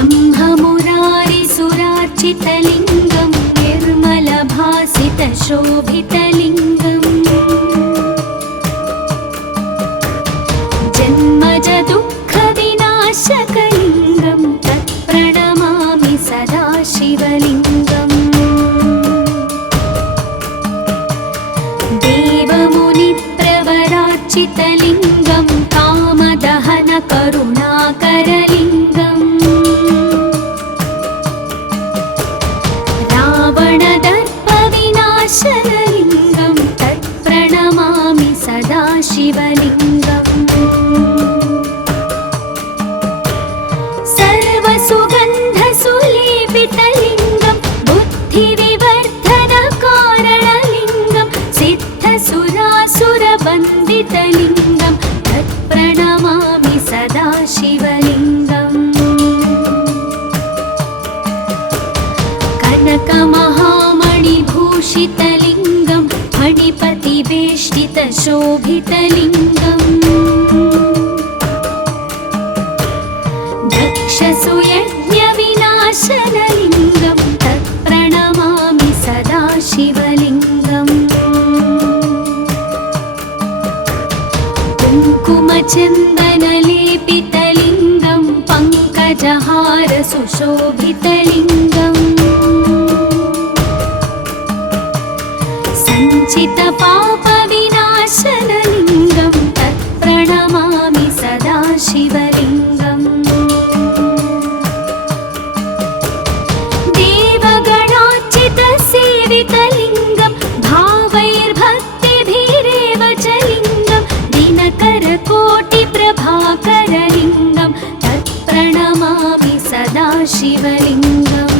ब्रह्ममुरारिसुरार्चितलिङ्गं निर्मलभासितशोभितलिङ्गम् जन्मजदुःखविनाशकलिङ्गं तत्प्रणमामि सदा शिवलिङ्गम् देवमुनिप्रवरार्चितलिङ्गं कामदहनकरुणाकरलिङ्गम् रावणदर्पविनाशनलिङ्गं तत्प्रणमामि सदा शिवलिङ्गम् सर्वसुगन्धसुलेपितलिङ्गं बुद्धिविवर्धनकारणलिङ्गं सिद्धसुरासुरवन्दितलिङ्गं तत्प्रणमामि सदा शिवलिङ्गम् कनकमहामणिभूषितलिङ्गं फणिपतिवेष्टितशोभितलिङ्गम् दक्षसुयज्ञविनाशनलिङ्गं तत्प्रणमामि सदा शिवलिङ्गम् कुङ्कुमचन्दनलेपितलिङ्गं पङ्कजहारसुशोभितलिङ्गम् सञ्चितपापविनाशनलिङ्गं तत्प्रणमामि सदा शिवलिङ्गम् देवगणार्चितसेवितलिङ्गं भावैर्भक्तिभिरेव च लिङ्गं दिनकरकोटिप्रभाकरलिङ्गं तत्प्रणमामि सदा शिवलिङ्गम्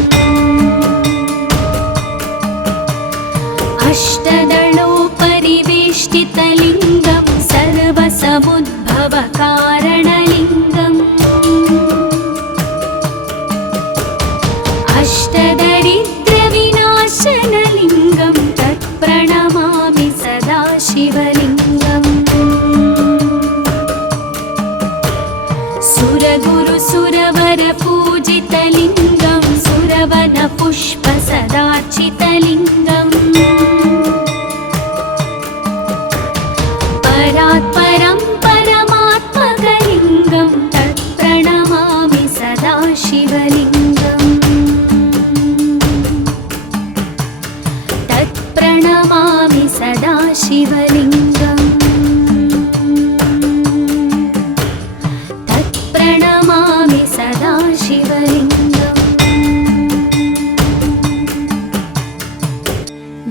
अष्टदलोपरिवेष्टितलिङ्गं सर्वसमुद्भवकारणलिङ्गम् अष्टदरिद्रविनाशनलिङ्गं तत्प्रणमामि सदा शिवलिङ्गम् सुरगुरुसुरवरपूजितलिङ्गं सुरवनपुष्पसदार्चितलिङ्गम् परात्परं परमात्मकलिङ्गं तत्प्रणमामि सदा शिवलिङ्गम् तत्प्रणमामि सदा शिवलिङ्गम् तत्प्रणमामि सदा शिवलिङ्गम्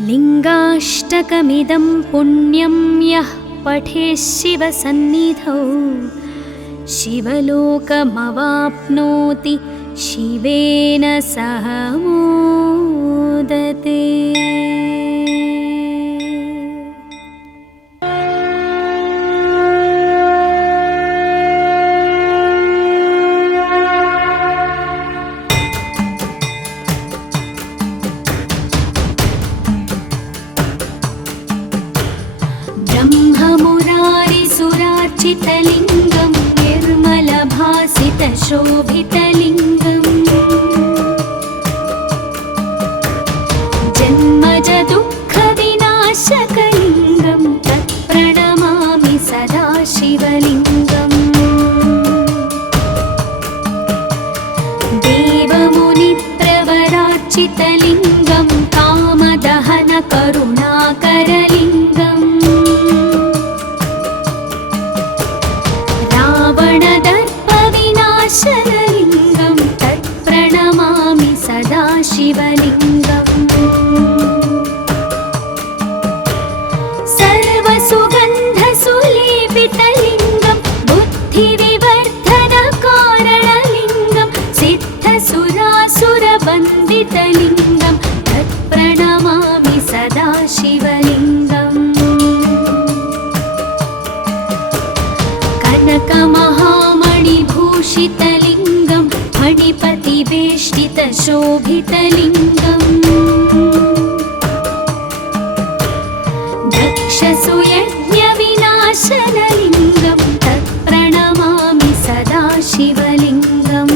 लिङ्गाष्टकमिदं पुण्यं यः पठेत् शिवसन्निधौ शिवलोकमवाप्नोति शिवेन सह मोदते। ब्रह्ममुरारिसुरार्चितलिङ्गं निर्मलभासितशोभितलिङ्गम् जन्मजदुःखविनाशकलिङ्गं तत्प्रणमामि सदा शिवलिङ्गम् देवमुनिप्रवरार्चितलिङ्गं कामदहनकरुणाकरलिङ्गम् रावणदर्पविनाशनलिङ्गं तत्प्रणमामि सदा शिवलिङ्गम् सर्वसुगन्धसुलेपितलिङ्गं बुद्धिविवर्धनकारणलिङ्गं सिद्धसुरासुरवन्दितलिङ्गं तत्प्रणमामि सदा शिवलिङ्गम् कनकमहामणिभूषितलिङ्गं फणिपतिवेष्टितशोभितलिङ्गम् दक्षसुयज्ञविनाशनलिङ्गं तत्प्रणमामि सदा शिवलिङ्गम्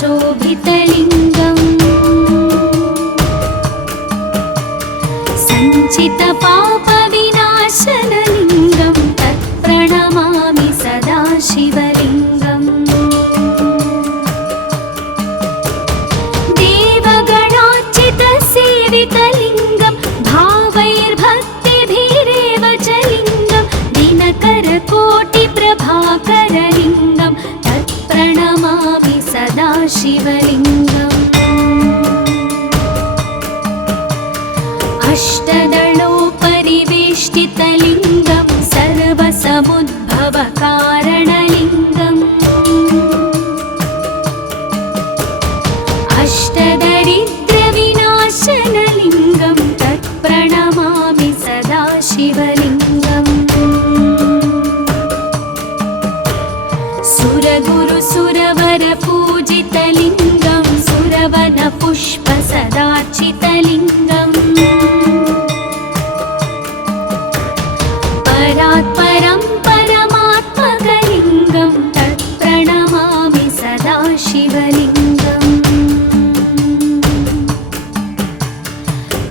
शोभितलिङ्गम् सञ्चितपापविनाशनलिङ्गं तत्प्रणमामि सदा शिवलिङ्गम् देवगणार्चितसेवितलिङ्गं भावैर्भक्तिभिरेव च लिङ्गं दिनकरकोटिप्रभाकरलिङ्गं तत्प्रणमामि सदा शिवलिङ्गम् अष्टदलोपरिवेष्टितलिङ्गं सर्वसमुद्भवकारणलिङ्गम् अष्टदरिद्रविनाशनलिङ्गं तत्प्रणमामि सदा शिवलिङ्गम् सुरगुरुसुरवरपूजितलिङ्गं सुरवनपुष्पसदार्चितलिङ्गम् परात्परं परमात्मकलिङ्गं तत्प्रणमामि सदा शिवलिङ्गम्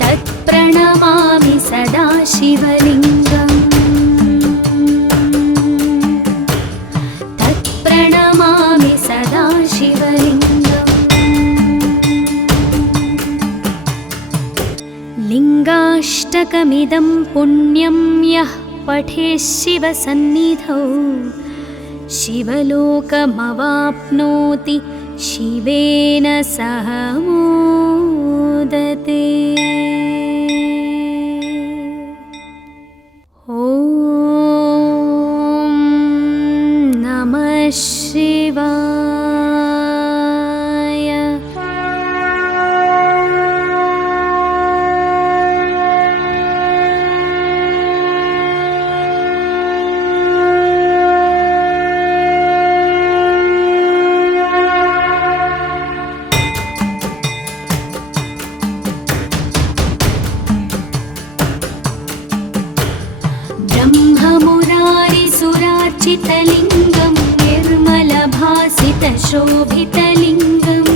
तत्प्रणमामि सदा शिवलिङ्गम् तत्प्रणमामि सदा शिवलिङ्गम् लिङ्गाष्टकमिदं पुण्यं यः पठेत् शिवसन्निधौ शिवलोकमवाप्नोति शिवेन सह मोदते। ॐ नमः शिवाय। ब्रह्ममुरारिसुरार्चितलिङ्गं निर्मलभासितशोभितलिङ्गम्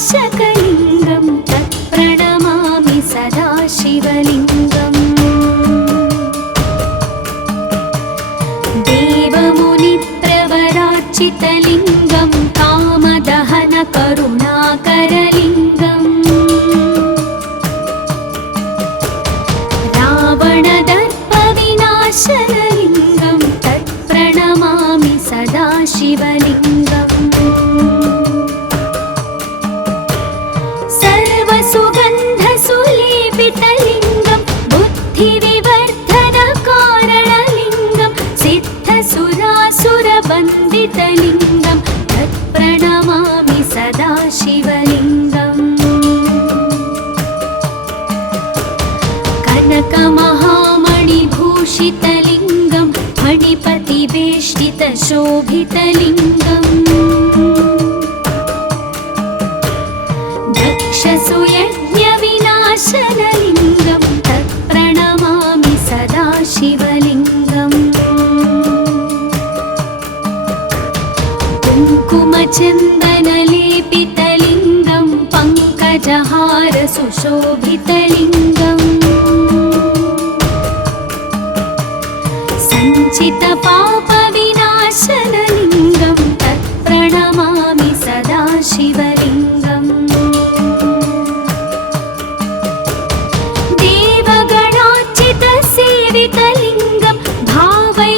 जन्मजदुःखविनाशकलिङ्गं तत्प्रणमामि सदा शिवलिङ्गम् देवमुनिप्रवरार्चितलिङ्गं कामदहनकरुणाकरलिङ्गम् रावणदर्पविनाशनलिङ्गं तत्प्रणमामि सदा शिवलिङ्गम् सर्वसुगन्धसुलेपितलिङ्गं बुद्धिविवर्धनकारणलिङ्गं सिद्धसुरासुरवन्दितलिङ्गं तत्प्रणमामि सदा शिवलिङ्गम् कनकमहामणिभूषितलिङ्गं मणिपतिवेष्टितशोभितलिङ्गम् दक्षसुयज्ञविनाशनलिङ्गं तत्प्रणमामि सदा शिवलिङ्गम् कुङ्कुमचन्दनलेपितलिङ्गं पङ्कजहारसुशोभितलिङ्गम् सञ्चितपापविनाशनलिङ्गं तत्प्रणमामि सदा शिवलिङ्गम् देवगणार्चितसेवितलिङ्गं भावैर्भक्तिभिरेव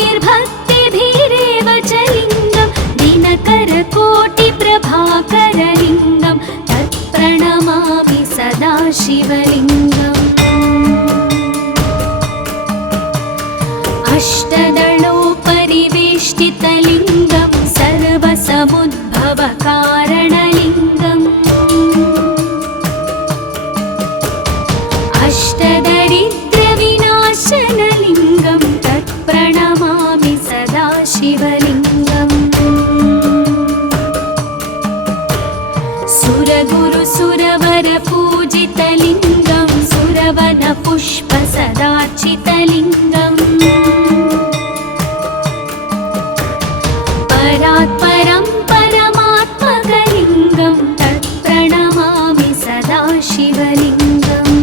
च लिङ्गं दिनकरकोटिप्रभाकरलिङ्गं तत्प्रणमामि सदा शिवलिङ्गम् अष्टदलोपरिवेष्टितलिङ्गं सर्वसमुद्भवकारणलिङ्गम् अष्टदरिद्रविनाशनलिङ्गं तत्प्रणमामि सदा शिवलिङ्गम् सुरगुरुसुरवरपूजितलिङ्गं सुरवनपुष्पसदार्चितलिङ्गम् परात् परं परमात्मकलिङ्गं तत्प्रणमामि सदा शिवलिङ्गम्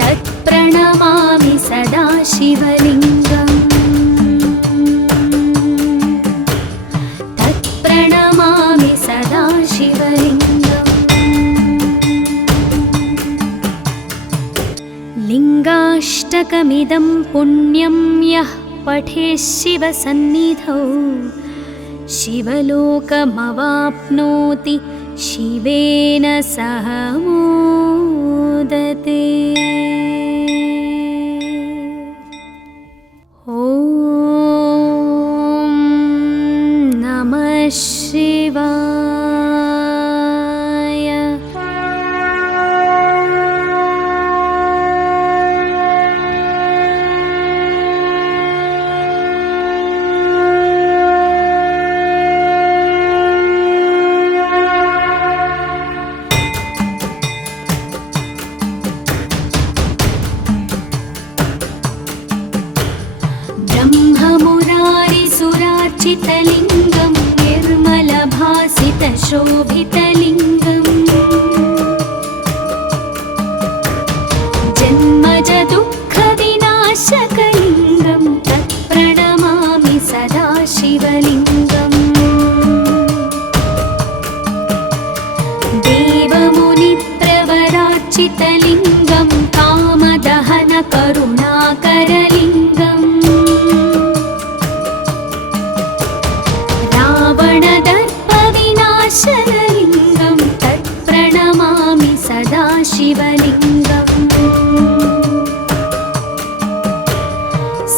तत्प्रणमामि सदा शिवलिङ्गम् तत्प्रणमामि सदा शिवलिङ्गम् लिङ्गाष्टकमिदं पुण्यं यः पठेत् शिवसन्निधौ शिवलोकमवाप्नोति शिवेन सह मोदते। ॐ नमः शिवाय। ब्रह्ममुरारिसुरार्चितलिङ्गं निर्मलभासितशोभितलिङ्गम् जन्मजदुःखविनाशकलिङ्गं तत्प्रणमामि सदा शिवलिङ्गम् देवमुनिप्रवरार्चितलिङ्गं कामदहनकरुणाकरलिङ्गम् रावणदर्पविनाशनलिङ्गं तत्प्रणमामि सदा शिवलिङ्गम्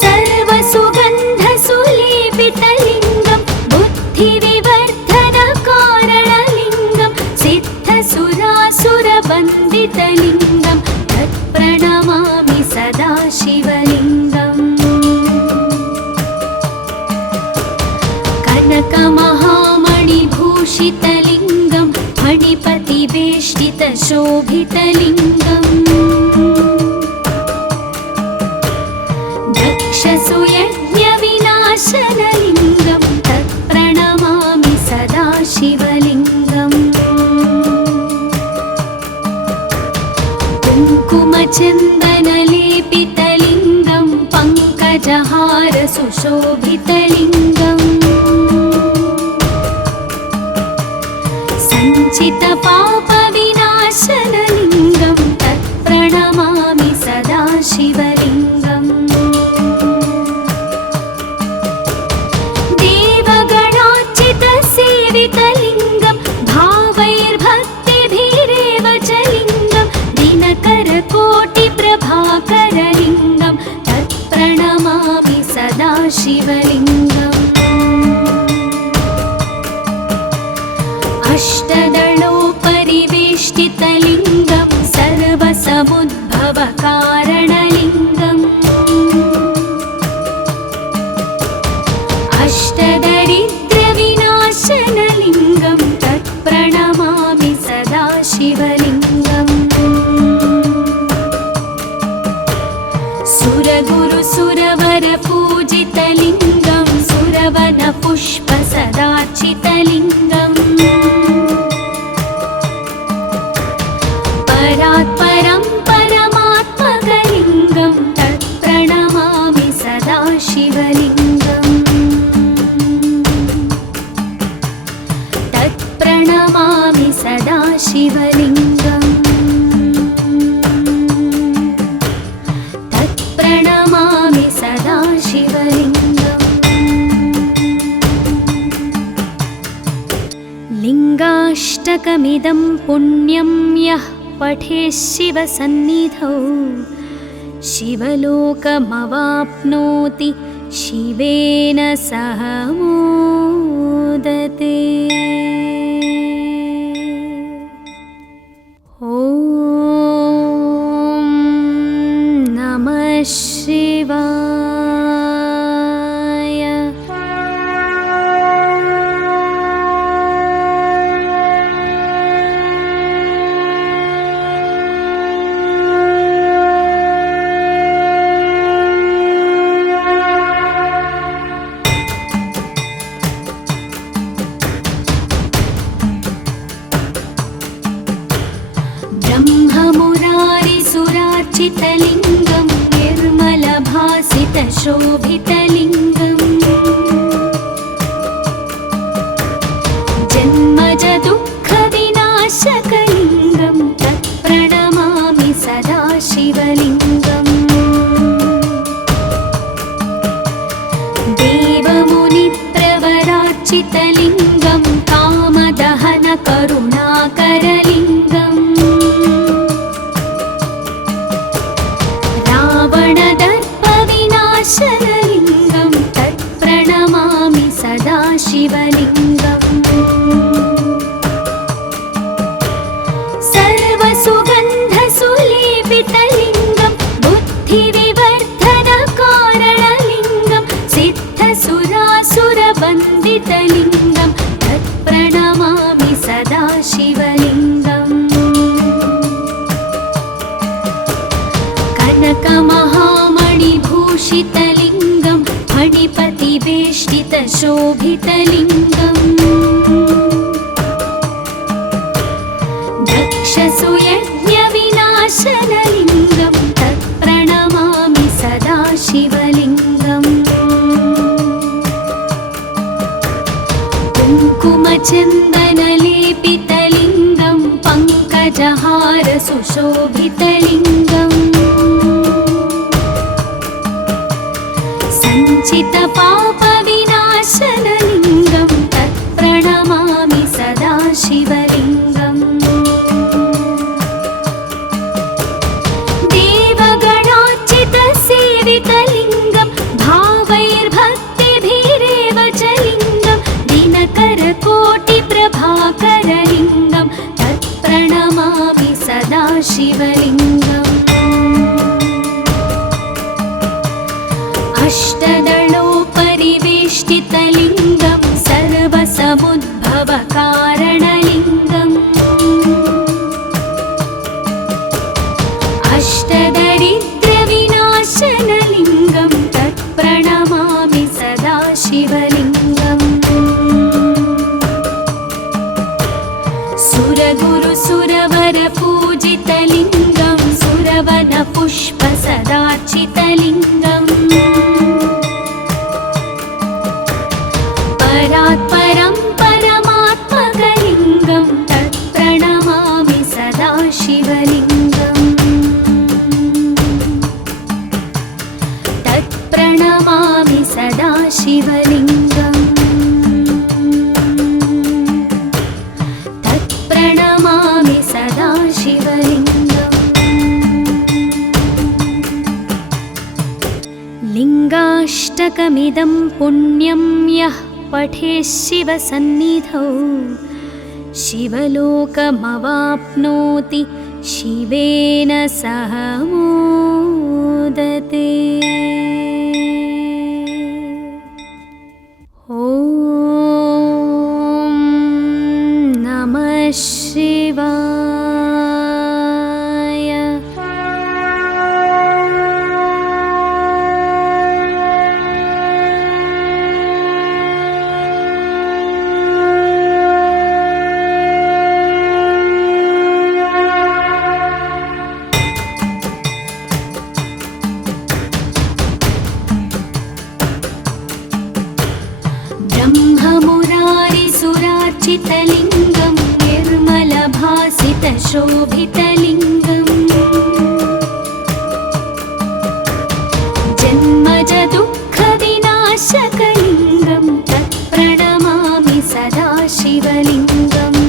सर्वसुगन्धसुलेपितलिङ्गं बुद्धिविवर्धनकारणलिङ्गं सिद्धसुरासुरवन्दितलिङ्गं तत्प्रणमामि सदा शिवलिङ्गम् कनकमहामणिभूषितलिङ्गं फणिपतिवेष्टितशोभितलिङ्गम् दक्षसुयज्ञविनाशनलिङ्गं तत्प्रणमामि सदा शिवलिङ्गम् कुङ्कुमचन्दनलेपितलिङ्गं पङ्कजहारसुशोभितलिङ्गम् सञ्चितपापविनाशनलिङ्गं तत्प्रणमामि सदा शिवलिङ्गम् देवगणार्चितसेवितलिङ्गं भावैर्भक्तिभिरेव च लिङ्गं दिनकरकोटिप्रभाकरलिङ्गं तत्प्रणमामि सदा शिवलिङ्गम् अष्टदलोपरिवेष्टितलिङ्गं सर्वसमुद्भवकारणलिङ्गम् अष्टदरिद्रविनाशनलिङ्गं तत्प्रणमामि सदा शिवलिङ्गम् सुरगुरुसुरवरपूजितलिङ्गं सुरवनपुष्पसदार्चितलिङ्गम् परात् परं परमात्मकलिङ्गं तत्प्रणमामि सदा शिवलिङ्गम् तत्प्रणमामि सदा शिवलिङ्गम् तत्प्रणमामि सदा शिवलिङ्गम् लिङ्गाष्टकमिदं पुण्यं यः पठेत् शिवसन्निधौ शिवलोकमवाप्नोति शिवेन सह मोदते। ॐ नमः शिवाय। निर्मलभासितलिङ्गं निर्मलभासितशोभितलिङ्गम् जन्मजदुःखविनाशकलिङ्गं तत्प्रणमामि सदा शिवलिङ्गम् देवमुनिप्रवरार्चितलिङ्गं कामदहनकरुणाकरलिङ्गम् रावणदर्पविनाशनलिङ्गं तत्प्रणमामि सदा शिवलिङ्गम् सर्वसुगन्धसुलेपितलिङ्गं बुद्धिविवर्धनकारणलिङ्गं सिद्धसुरासुरवन्दितलिङ्गं तत्प्रणमामि सदा शिवलिङ्गम् कनकमहामणिभूषितलिङ्गं फणिपतिवेष्टितशोभितलिङ्गम् दक्षसुयज्ञविनाशनलिङ्गं तत्प्रणमामि सदा शिवलिङ्गम् कुङ्कुमचन्दनलेपितलिङ्गं पङ्कजहारसुशोभितलिङ्गम् सञ्चितपापविनाशनलिङ्गं तत्प्रणमामि सदा शिवलिङ्गम् देवगणार्चितसेवितलिङ्गं भावैर्भक्तिभिरेव च लिङ्गं दिनकरकोटिप्रभाकरलिङ्गं तत्प्रणमामि सदा शिवलिङ्गम् अष्टदलोपरिवेष्टितलिङ्गं सर्वसमुद्भवकारणलिङ्गम् अष्टदरिद्रविनाशनलिङ्गं तत्प्रणमामि सदा शिवलिङ्गम् सुरगुरुसुरवरपूजितलिङ्गं सुरवनपुष्पसदार्चितलिङ्गम् परात्परं परमात्मकलिङ्गं तत्प्रणमामि सदा शिवलिङ्गम् तत्प्रणमामि सदा शिवलिङ्गम् तत्प्रणमामि सदा शिवलिङ्गम् लिङ्गाष्टकमिदं पुण्यं यः पठेत् शिवसन्निधौ शिवलोकमवाप्नोति शिवेन सह मोदते। ॐ नमः शिवाय। ब्रह्ममुरारिसुरार्चितलिङ्गं निर्मलभासितशोभितलिङ्गम् जन्मजदुःखविनाशकलिङ्गं तत्प्रणमामि सदा शिवलिङ्गम्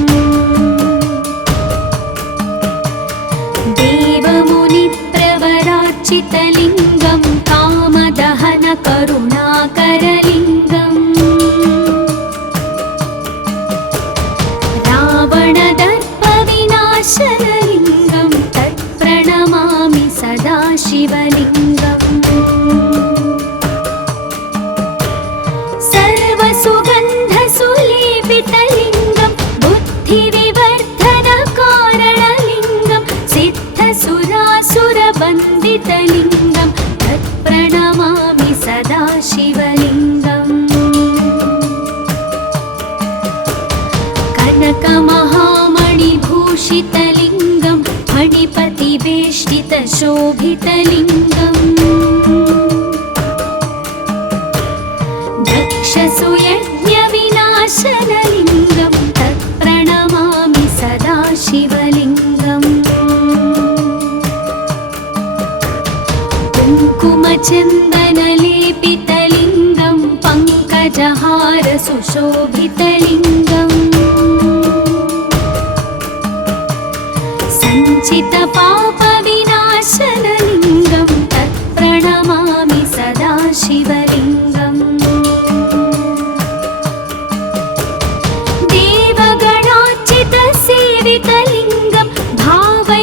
देवमुनिप्रवरार्चितलिङ्गं कामदहनकरुणाकरलिङ्गम् रावणदर्पविनाशनलिङ्गं तत्प्रणमामि सदा शिवलिङ्गम् सर्वसुगन्धसुलेपितलिङ्गं बुद्धिविवर्धनकारणलिङ्गं सिद्धसुरासुरवन्दितलिङ्गं तत्प्रणमामि सदा शिवलिङ्गम् कनकमहामणिभूषितलिङ्गं फणिपतिवे परिवेष्टितशोभितलिङ्गम् दक्षसुयज्ञविनाशनलिङ्गं तत्प्रणमामि सदा शिवलिङ्गम् कुङ्कुमचन्दनलेपितलिङ्गं पङ्कजहारसुशोभितलिङ्गम् सञ्चितपापविनाशनलिङ्गं तत्प्रणमामि सदा शिवलिङ्गम् देवगणार्चितसेवितलिङ्गं भावैर्भक्तिभिरेव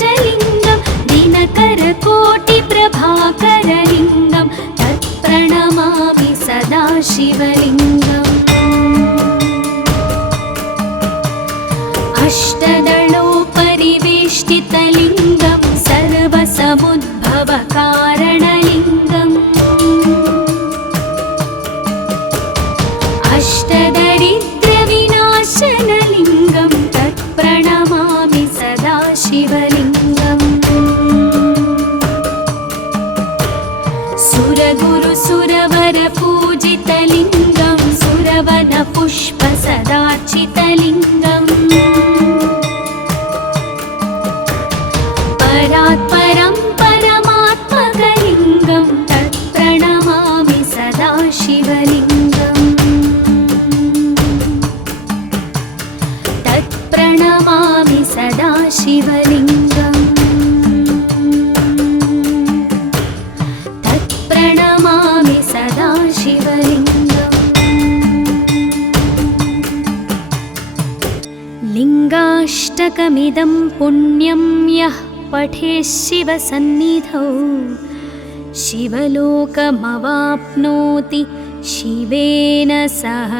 च लिङ्गं दिनकरकोटिप्रभाकरलिङ्गं तत्प्रणमामि सदा शिवलिङ्गम् अष्टदलोपरिवेष्टितलिङ्गं सर्वसमुद्भवकारणलिङ्गम् अष्टदरिद्रविनाशनलिङ्गं तत्प्रणमामि सदा शिवलिङ्गम् सुरगुरुसुरवरपूजितलिङ्गं सुरवनपुष्पसदार्चितलिङ्गम् परात्परं परमात्मकलिङ्गं तत्प्रणमामि सदा शिवलिङ्गम् तत्प्रणमामि सदा शिवलिङ्गम् तत्प्रणमामि सदा शिवलिङ्गम् लिङ्गाष्टकमिदं पुण्यं यः पठेत् शिवसन्निधौ शिवलोकमवाप्नोति शिवेन सह